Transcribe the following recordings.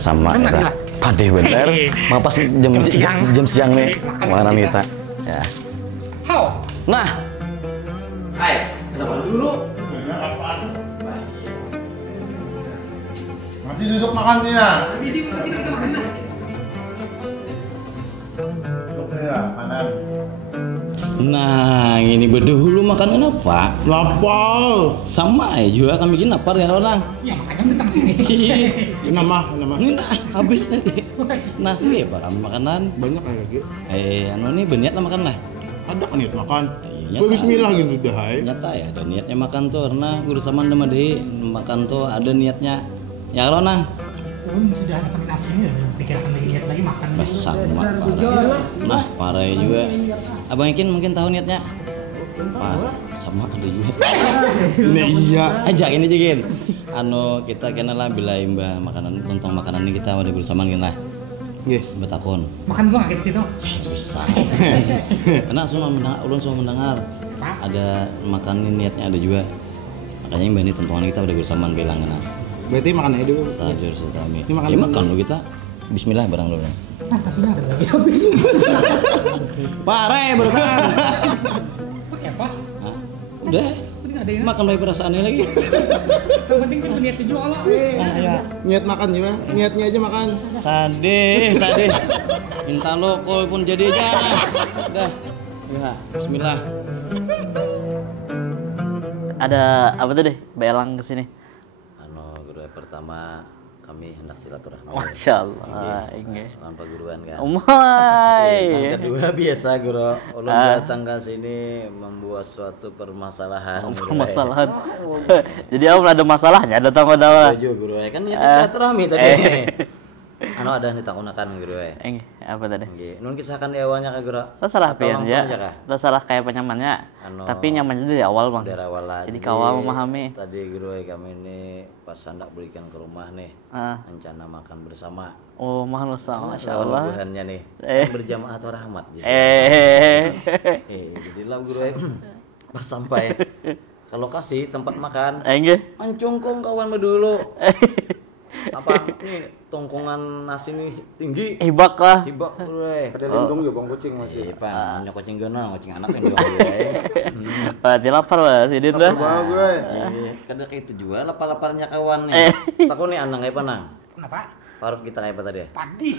sama ya. Pade bener. Mau pas jam siang nih makanan kita. Ya. Nah. Hai, kenapa dulu? Masih duduk makan sih ya? Nah, ini berdahulu makan apa? Lapar. Sama aja juga kami bikin lapar ya orang. Ya makanya datang sini. Nama. Ini habis nanti. Nasi ya Pak, kami makanan. Banyak lagi. Anu nih berniat lah makan lah. Ada kan niat makan? Nyata. Bismillah gitu sudah hai. Nyata ya ada niatnya makan tuh karena guru sama sama deh makan tuh ada niatnya. Ya kalau nang. Sudah ada pakai nasi ini, pikir akan lagi lihat lagi makan. Sama parah. Nah parah juga. Abang Ikin mungkin tahu niatnya. Sama ada juga. Ini iya. Ajak ini Jikin. Anu kita kenal lah bila imbah makanan tentang makanan ini kita ada bersama kita. Nggih. Betakon. Makan gua nggak di situ. Bisa. Karena semua mendengar, ulun semua mendengar. Ada makan ini niatnya ada juga. Makanya imbah ini tontonan kita udah bersama bilang kena. Berarti makan aja dulu. Sajur setami. Ini makan ya dulu. makan dulu kita. Bismillah barang dulu. Nah, nasinya ada lagi habis. Pare berkan. Pakai apa? Hah? Udah. Penting ada ya. Makan dari perasaannya lagi. Yang penting kan niatnya jual lah. Nah, ya. Niat makan gimana? Niatnya aja makan. Sadeh. Minta loko pun jadi jana. Udah. Ya, bismillah. Ada apa tuh deh? Belang kesini. Guru pertama kami hendak silaturahmi. Masya Allah, ini. Lampa guruan kan. Umay. Yang kedua biasa guru, ulun datang ke sini membuat suatu permasalahan. Permasalahan. Jadi ada masalahnya datang ke dalam. Setuju guru kan niat silaturahmi tadi. Anu ada yang ditakunakan guru Ini apa tadi? Nggih, nun kisahkan di awalnya ka guru. Lo salah pian ya. Lo salah kayak penyamannya. Anu, tapi nyamannya dari awal bang. Dari awal lah. Jadi kawal memahami. Tadi guru kami ini pas hendak berikan ke rumah nih. Rencana makan bersama. Oh mahal sama, masya Allah. Tuhannya nih. Berjamaah atau rahmat. Jadi. Jadilah guru pas sampai ke lokasi tempat makan. Mancungkung kawan dulu. Apa nih tongkongan nasi nih tinggi. Hibak lah. Hibak guru. Ada lindung juga bang kucing masih. Pak, nyok kucing genang, kucing anak yang dong gue. Berarti lapar lah si Din dah. Wah gue. Kadang kayak itu juga lapar-laparnya kawan nih. Takut nih anang kayak panang. Kenapa? Parut kita kayak apa tadi? Padi.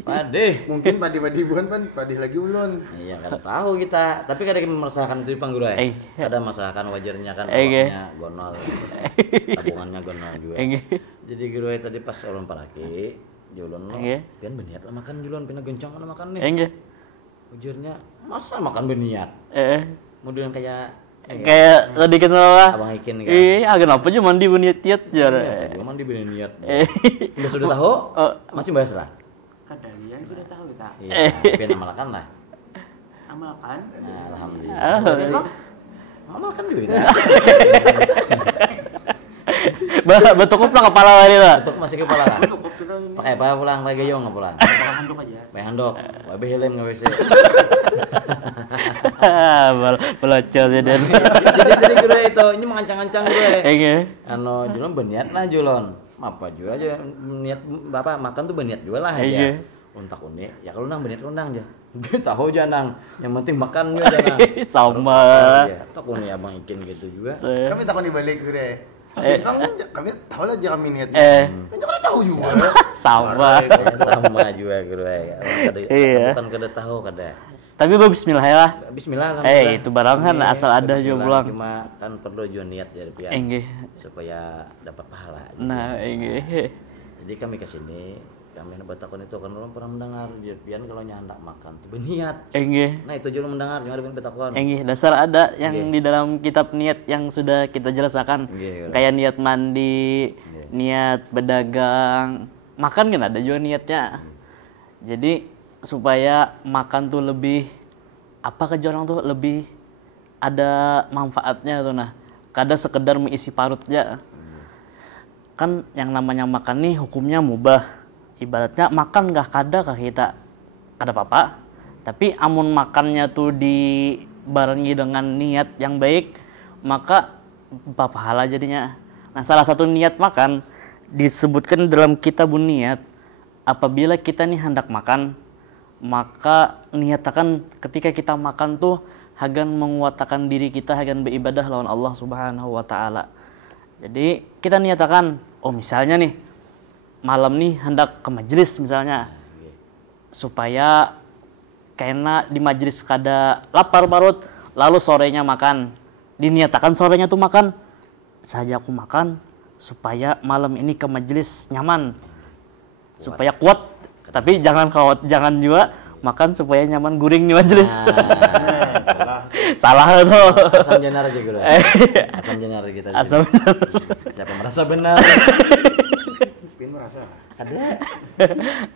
Padi. Mungkin padi-padi buan pan, padi lagi ulun. Iya kan tahu kita, tapi kadang meresahkan itu pangguru ya. Ada masakan wajarnya kan awaknya gonol. Tabungannya gonol juga. Jadi guru tadi pas ulun paraki, julun lo kan berniat lah makan julun pina gencang mana makan nih. Ujarnya masa makan berniat. Kemudian kayak sedikit lah. Abang Ikin kan. Iya, kenapa aja mandi berniat-niat jar. Mandi berniat. Udah sudah tahu? Masih bahas lah. Kadang sudah tahu kita. Iya, tapi amalkan lah. Amalkan. Nah, alhamdulillah. Amalkan juga kita. Betul lah kepala tadi lah. Betul masih kepala lah. Pakai apa pulang? Pakai gayung nggak pulang? Pakai handuk aja. Pakai handuk. Babe helm nggak bisa. Belocor sih Dan. Jadi guru itu ini mengancang-ancang guru. Anu julon berniat lah julon. Apa juga aja niat bapak makan tuh berniat juga lah aja. Untak unik. Ya kalau nang berniat undang aja. Dia tahu aja nang. Yang penting makan juga aja nang. Sama. Tak unik abang Ikin gitu juga. Kami takut dibalik gure. Kami tahu lah aja kami niatnya. Kan kita tahu juga. Sama. Sama juga guru ya. Bukan kada tahu kada. Tapi bismillah ya lah. Bismillah kan. Itu barang kan asal ada juga pulang. Cuma kan perlu juga niat jadi pian. Supaya dapat pahala. Nah, jadi kami ke sini, kami betakon itu kan orang pernah mendengar jadi pian kalau nyandak makan tuh berniat. Nah, itu juga mendengar cuma ada betakon. Dasar ada yang di dalam kitab niat yang sudah kita jelaskan. Kayak niat mandi, niat berdagang, makan kan ada juga niatnya. Jadi supaya makan tuh lebih orang tuh lebih ada manfaatnya tuh nah. Kada sekedar mengisi parutnya. Kan yang namanya makan nih hukumnya mubah. Ibaratnya makan gak kada kah kita kada apa-apa. Tapi amun makannya tuh dibarengi dengan niat yang baik, maka pahala jadinya. Nah, salah satu niat makan disebutkan dalam kitabun niat, apabila kita nih hendak makan, maka niatakan ketika kita makan tuh agan menguatkan diri kita agan beribadah lawan Allah Subhanahu wa taala. Jadi kita niatakan, oh misalnya nih malam nih hendak ke majelis misalnya, supaya karena di majelis kada lapar parut, lalu sorenya makan. Diniatakan sorenya tuh makan, saja aku makan supaya malam ini ke majelis nyaman, supaya kuat. Tapi jangan juga makan supaya nyaman guring di majelis. Salah tuh. Asam janar aja gitu. Asam janar gitu. Asam janar. Siapa merasa benar? Pin merasa. Ada.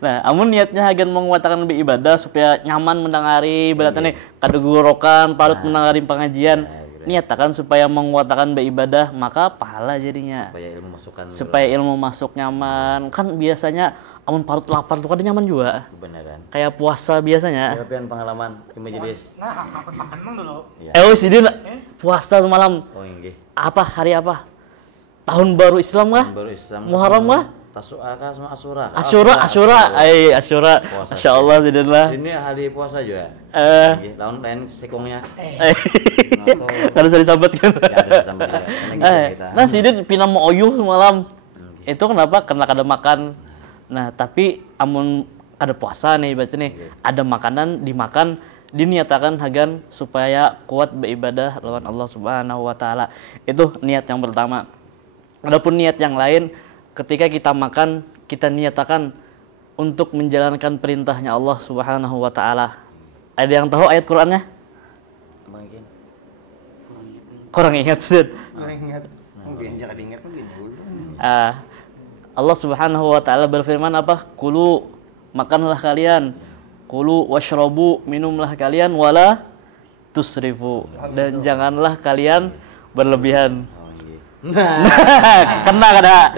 Nah, amun niatnya agan menguatkan ibadah supaya nyaman mendengari, berarti nih kada gorokan parut mendengari pengajian. Niatakan supaya menguatkan ibadah, maka pahala jadinya. Supaya ilmu masuk nyaman. Kan biasanya amun parut lapar tuh kada nyaman juga. Kebenaran. Kayak puasa biasanya. Pian pengalaman di majelis. Nah, aku makan mang dulu. Si dia puasa semalam. Oh iya. Apa hari apa? Tahun baru Islam kah? Tahun baru Islam. Muharram kah? Tasu'a kah sama Asyura? Asyura. Masya Allah, Sidinlah. Ini hari puasa juga. Tahun lain sikungnya. Harus disambut kan? Ya, ada disambut ya. Nah, Sidin pinam mau oyuh semalam. Itu kenapa? Karena kada makan. Nah, tapi amun kada puasa nih, berarti nih ada makanan dimakan, diniatakan hagan supaya kuat beribadah lawan Allah Subhanahu wa taala. Itu niat yang pertama. Adapun niat yang lain, ketika kita makan, kita niatakan untuk menjalankan perintahnya Allah Subhanahu wa taala. Ada yang tahu ayat Qur'annya? Mungkin. Kurang ingat sudah. Kurang ingat. Mungkin jangan diingat mungkin dulu. Allah Subhanahu wa taala berfirman apa? Kulu, makanlah kalian. Kulu washrabu, minumlah kalian, wala tusrifu. Dan janganlah kalian berlebihan. Nah, kena kada?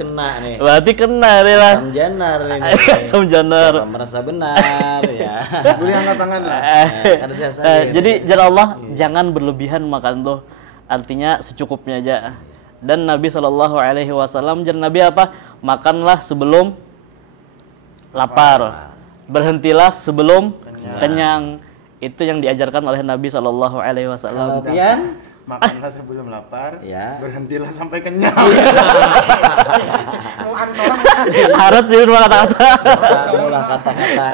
Kena nih. Berarti kena deh lah. Asam janar ini. Asam janar. Siapa merasa benar ya. Boleh angkat tangan lah. Jadi jalla Allah jangan berlebihan makan tuh. Artinya secukupnya aja. Dan Nabi SAW Nabi apa? Makanlah sebelum lapar. Berhentilah sebelum kenyang. Itu yang diajarkan oleh Nabi SAW. Kemudian makanlah sebelum lapar, ya. Berhentilah sampai kenyang. Harus sih dua kata-kata. Salah kata-kata.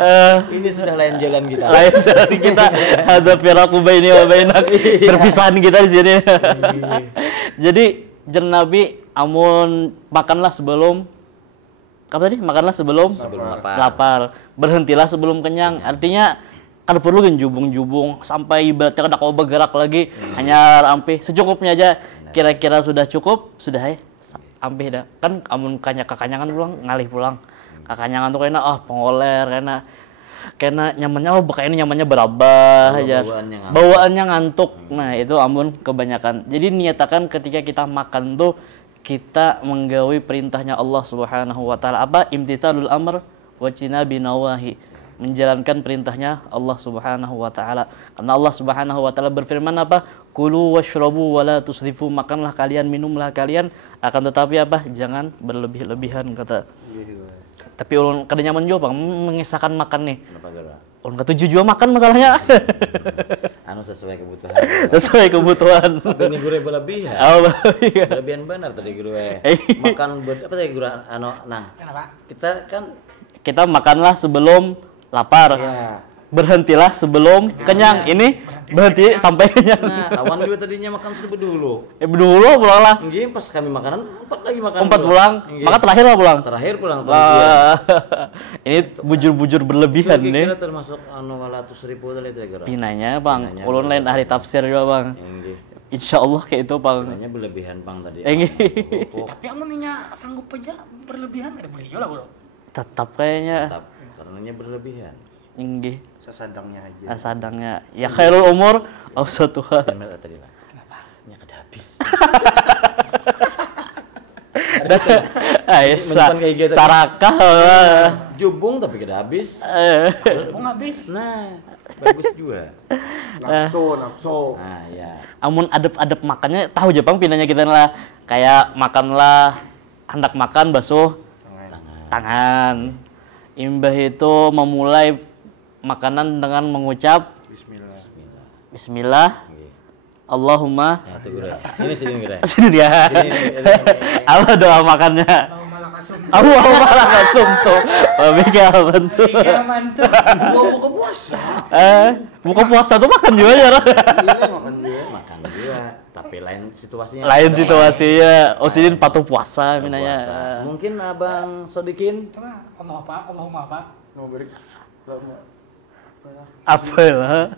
Ini sudah lain jalan kita. Lain jalan kita. Ada firaku baini wa bainak. Perpisahan kita di sini. Jadi jen Nabi amun makanlah sebelum apa tadi? Makanlah sebelum lapar. Berhentilah sebelum kenyang. Artinya kan perlu kan jubung-jubung sampai ibaratnya kada kau bergerak lagi, hanya ampe secukupnya aja. Kira-kira sudah cukup, sudah ampe dah. Kan amun kakanyangan pulang ngalih pulang. Kakanyangan tuh kena pengoler kena nyamannya ini nyamannya berabah aja. Bawaannya ngantuk. Nah, itu amun kebanyakan. Jadi niatakan ketika kita makan tuh kita menggawi perintahnya Allah Subhanahu wa taala. Apa? Imtithalul amr wa jinabi nawahi. Menjalankan perintahnya Allah Subhanahu wa taala. Karena Allah Subhanahu wa taala berfirman apa? Kulu washrabu wala tusrifu, makanlah kalian, minumlah kalian, akan tetapi apa? Jangan berlebih-lebihan kata. Tapi ulun kada nyaman juga Bang mengisahkan makan nih. Kenapa gara? Ulun ketujuh juga makan masalahnya. Sesuai kebutuhan. Sesuai kebutuhan. Tapi ini gue berlebihan. Berlebihan benar tadi gue. Makan apa tadi gue Kenapa? Kita makanlah sebelum lapar. Ya. Berhentilah sebelum kenyang. Ini berhenti sampai kenyang. Nah, lawan juga tadinya makan sudah dulu. Dulu pulang lah. Nggih, pas kami makanan 4 lagi makan. 4 pulang. Maka terakhir lah pulang. Terakhir pulang. Ini bujur-bujur berlebihan nih. Kira termasuk wala tusrifu tadi itu ya, Pinanya, Bang. Ulun lain ahli tafsir juga, Bang. Insya Allah kayak itu, Bang. Pinanya berlebihan, Bang tadi. Tapi amunnya sanggup aja berlebihan ada boleh juga, Bro. Tetap kayaknya. Karenanya berlebihan. Inggih. Sesadangnya aja. Sadangnya. Ya khairul umur awsatuha. Benar tadi lah. Kenapa? Nya kada habis. Menyimpan kayak gitu. Sarakah. Jubung tapi kada habis. Mau habis. Nah, bagus juga. Nafsu. Nah, ya. Amun adep-adep makannya tahu Jepang pinanya kita lah kayak makanlah hendak makan basuh tangan. Imbah itu memulai makanan dengan mengucap Bismillah. Allahumma. Ya, itu gure. Ini sini gure. Sini dia. Apa doa makannya? Allahumma lakasum tuh. Bika bantu. Buka puasa. Buka puasa tuh makan juga ya. Makan juga, tapi lain situasinya. Lain situasinya. Sidin patuh puasa minanya. Mungkin Abang Sodikin Allahumma apa? Mau beri. Apa lah?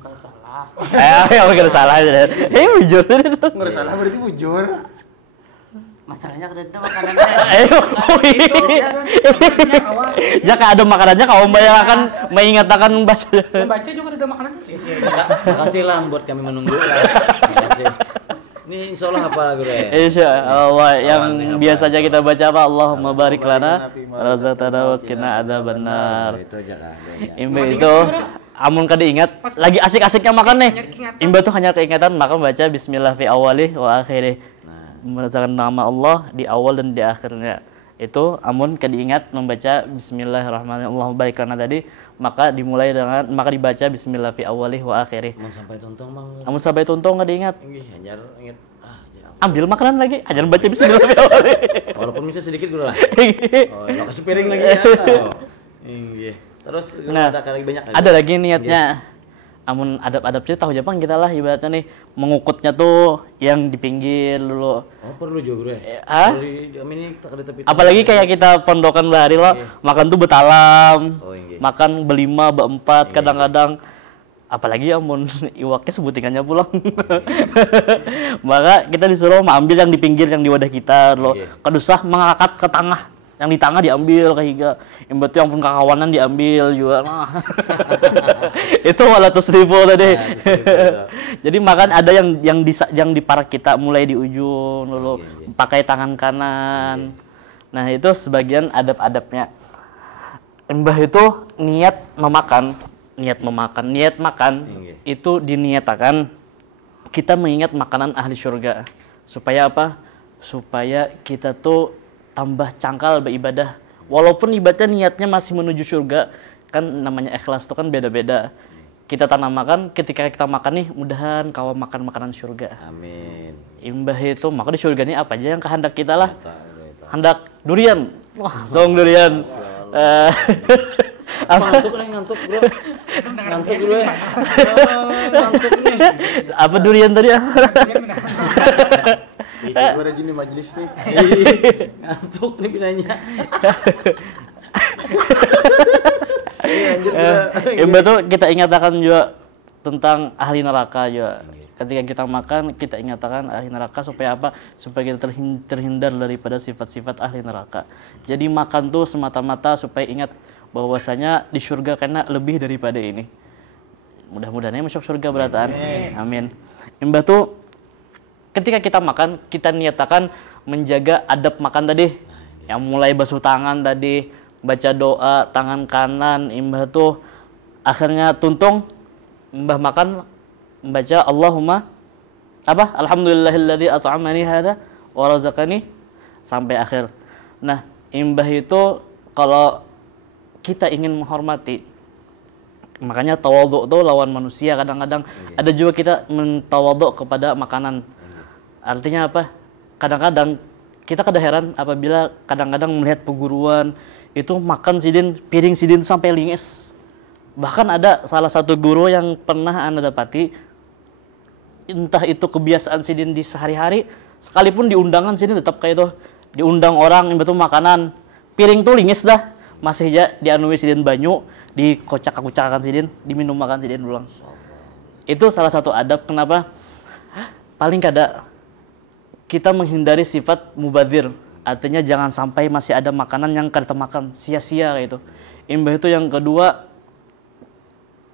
Kalau salah. Yang gak ada salah aja. Bujur. Nggak salah berarti bujur. Masalahnya kadang makanannya. Jika ada makanannya kau bayangkan mengingatkan baca. Membaca juga tidak makanannya sih. Makasih lah buat kami menunggu. Makasih. Ini insya Allah apa gure? Insya Allah yang biasanya kita baca apa? Allahumma barik lana razaqtana wa qina adzabannar. Itu aja lah. Imba itu amun kada ingat lagi asik-asiknya makan nih. Imba tuh hanya keingatan maka baca bismillah fi awalih wa akhirih. Mengucapkan nama Allah di awal dan di akhirnya. Itu amun kada ingat membaca bismillahirrahmanirrahim Allahumma barik lana tadi maka dimulai dengan maka dibaca bismillah fi awalih wa akhirih. Amun sampai tontong Bang. Amun sampai tontong kada ingat. Inggih, hanyar ingat. Ambil makanan lagi, aja baca bismillah fi awalih. Walaupun bisa sedikit guru lah. Oh, lo kasih piring lagi ya. Oh. Inggih. Terus ada lagi banyak lagi. Ada lagi niatnya. Amun adab-adabnya tahu Jepang kita lah ibaratnya nih mengukutnya tuh yang di pinggir dulu. Oh, perlu juga guru ya. Apalagi kayak kita pondokan bahari loh, makan tuh betalam. Makan berlima, berempat kadang-kadang. Apalagi amun iwaknya sebutingannya pulang. Maka kita disuruh mengambil yang di pinggir yang di wadah kita loh. Kadusah mengangkat ke tengah. Yang di tengah diambil kayak yang betul yang pun kakawanan diambil juga. Nah. Itu wala tusrifu tadi. Jadi makan ada yang di parak kita mulai di ujung dulu pakai tangan kanan. Nah, itu sebagian adab-adabnya. Mbah itu niat makan itu diniatakan kita mengingat makanan ahli surga. Supaya apa? Supaya kita tuh tambah cangkal beribadah. Walaupun ibadah niatnya masih menuju surga, kan namanya ikhlas itu kan beda-beda. Kita tanamkan ketika kita makan nih, mudahan kau makan makanan surga. Amin. Imbah itu, maka di surga ini apa aja yang kehendak kita lah. Hendak durian. Wah, song durian. Ngantuk bro. Ngantuk gue. Ngantuk nih. Apa durian tadi ya? Gue rajin di majelis nih. Ngantuk nih pinanya. Imbah tuh kita ingatkan juga tentang ahli neraka juga. Ketika kita makan, kita ingatkan ahli neraka supaya apa? Supaya kita terhindar daripada sifat-sifat ahli neraka. Jadi makan tuh semata-mata supaya ingat bahwasanya di surga karena lebih daripada ini. Mudah-mudahan masuk surga berataan. Amin. Imbah tuh ketika kita makan, kita niatakan menjaga adab makan tadi. Yang mulai basuh tangan tadi, baca doa tangan kanan, imbah tuh akhirnya tuntung imbah makan membaca Allahumma apa? Alhamdulillahilladzi at'amani hadza wa razaqani sampai akhir. Nah, imbah itu kalau kita ingin menghormati, makanya tawadhu tuh lawan manusia kadang-kadang. Ada juga kita mentawadhu kepada makanan. Artinya apa? Kadang-kadang kita kada heran apabila kadang-kadang melihat perguruan itu makan piring sidin sampai linges. Bahkan ada salah satu guru yang pernah Anda dapati, entah itu kebiasaan sidin di sehari-hari, sekalipun di undangan sidin tetap kayak itu. Diundang orang yang betul makanan, piring tuh linges dah. Masih aja dianui sidin banyu, dikocak-kocakan sidin, diminum makan sidin ulang. Itu salah satu adab kenapa paling kada kita menghindari sifat mubadir. Artinya jangan sampai masih ada makanan yang kada makan sia-sia kayak itu. Imbah itu yang kedua,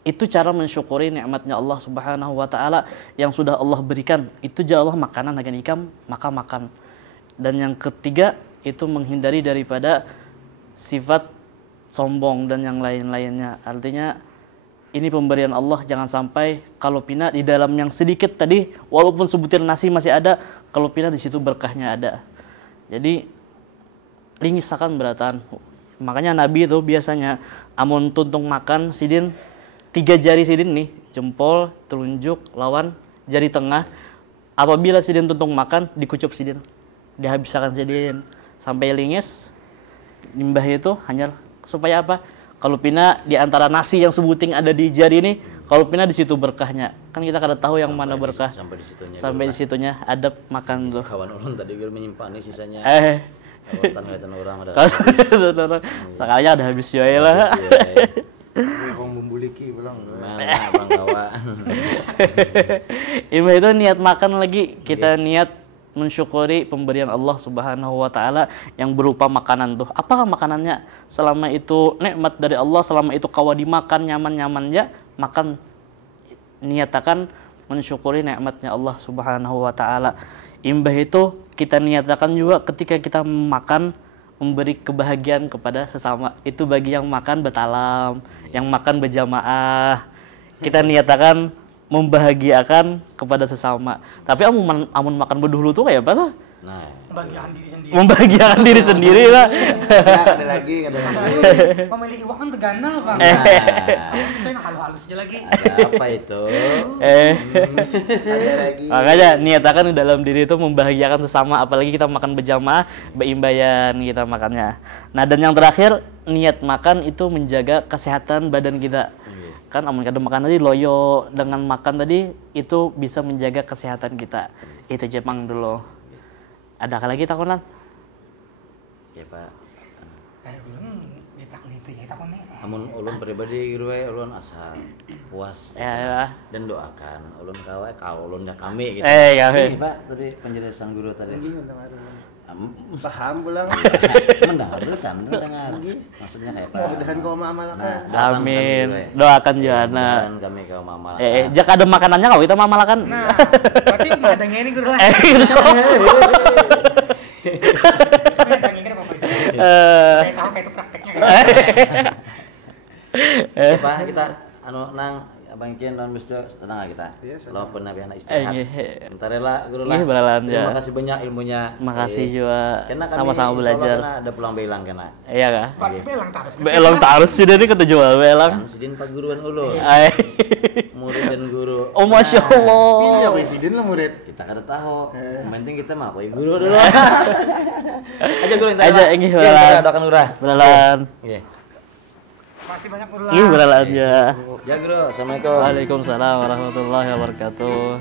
itu cara mensyukuri nikmatnya Allah Subhanahu wa taala yang sudah Allah berikan. Itu aja Allah makanan agan ikam, maka makan. Dan yang ketiga itu menghindari daripada sifat sombong dan yang lain-lainnya. Artinya ini pemberian Allah, jangan sampai kalau pina di dalam yang sedikit tadi walaupun sebutir nasi masih ada, kalau pina di situ berkahnya ada. Jadi lingisakan beratan. Makanya Nabi itu biasanya amun tuntung makan sidin 3 jari sidin nih, jempol, telunjuk, lawan, jari tengah. Apabila sidin tuntung makan dikucup sidin. Dihabiskan sidin sampai lingis. Limbah itu hanya supaya apa? Kalau pina di antara nasi yang sebuting ada di jari ini, kalau pina di situ berkahnya. Kan kita kada tahu yang mana berkah. Sampai di situnya adab makan tuh. Kawan ulun tadi gue menyimpan nih sisanya. Kelihatan orang ada. Sekalinya ada habis ya lah. Kong bumbuliki pulang. Mana Bang kawan. Ini itu niat makan lagi, kita niat mensyukuri pemberian Allah Subhanahu wa taala yang berupa makanan tuh. Apakah makanannya? Selama itu nikmat dari Allah, selama itu kawa dimakan nyaman-nyaman ya, makan niatakan mensyukuri nikmatnya Allah Subhanahu wa taala. Imbah itu kita niatakan juga ketika kita makan memberi kebahagiaan kepada sesama. Itu bagi yang makan betalam, yang makan berjamaah. Kita niatakan membahagiakan kepada sesama. Tapi amun makan berdulu tuh kayak apa tuh? Nah, membahagiakan diri sendiri lah. Ada lagi. Masalahnya memilih uang kan tegana Bang. Saya halus-halus aja lagi. ada apa itu? Ada lagi. Makanya niatakan dalam diri itu membahagiakan sesama, apalagi kita makan berjamaah, beimbayan kita makannya. Nah, dan yang terakhir, niat makan itu menjaga kesehatan badan kita. Kan amun kada makan tadi loyo, dengan makan tadi itu bisa menjaga kesehatan kita. Itu Jepang dulu. Ada apa lagi takunan? Ya Pak. Ulun ditakon itu ya takonnya. Amun ulun pribadi gitu ulun asa puas Ya. dan doakan ulun ulun ya kami gitu. Kami. Ini Pak tadi penjelasan guru tadi. Paham pulang. Mendengar maksudnya kayak apa? Mudah-mudahan kau mamalakan. Amin. Doakan Johanna. Dan kami kau mamalakan. Jak ada makanannya kau kita mamalakan. Nah, berarti ada ngene guru lah. Gitu. Ada ngene apa itu? Saya tahu kayak itu prakteknya kan. Pak kita nang Abang Cien dan Bis tenang lah kita. Walaupun nabi anak istirahat. Bentar lah guru lah. Terima kasih banyak ilmunya. Makasih juga. Karena Sama-sama belajar. Karena ada pulang belang kena. Iya kah? Berarti belang tarus. Belang tarus sih dari kata jual belang. Kan sidin pak guruan ulun. Murid dan guru. Oh Masya Allah. Ini apa sidin lah murid? Kita kada tahu. Yang penting kita mah koi guru dulu. Aja guru Aja ini belalan. Doakan urah. Belalan. Iya. Masih banyak guru lah. Ini belalan aja. Ya guru, assalamualaikum. Waalaikumsalam warahmatullahi wabarakatuh.